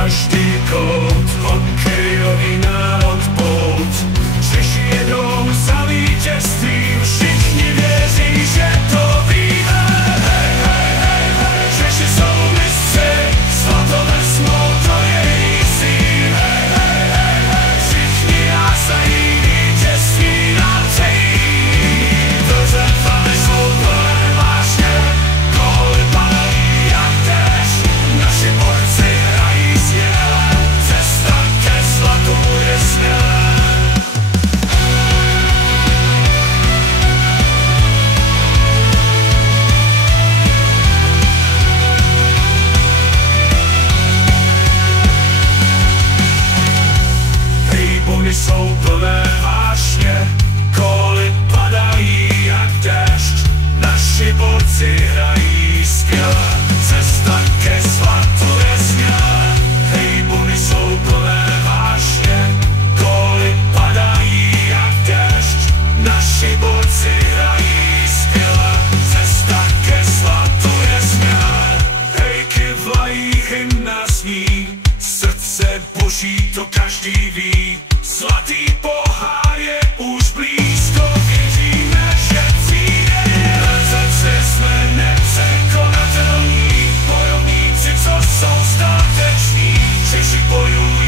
každý kout, hokejový národ pout. Češi jedou za vítězstvím, všichni věří, že to víme. Hej, hej, hej, hej, Češi jsou mistři, zlato vezmou, to je easy. Hej, hej, hej, hej, všichni jásají, vítězství nám přejí. Dveře fany jsou plné vášně, góly padají jak déšť, naši borci hrají směle, cesta ke zlatu je směle. Tribúny jsou plné vášně, góly padají jak déšť, naši borci hrají skvěle, cesta ke zlatu je směle. Tribúny jsou plné vášně, góly padají jak déšť, naši borci hrají skvěle, cesta ke zlatu je směle. Hejky vlají, hymna zní, srdce boží to každý ví. Zlatý pohár je už blízko, věříme, že přijde. Realizace jsme nepřekonatelní, bojovníci, co jsou stateční. Češi bojují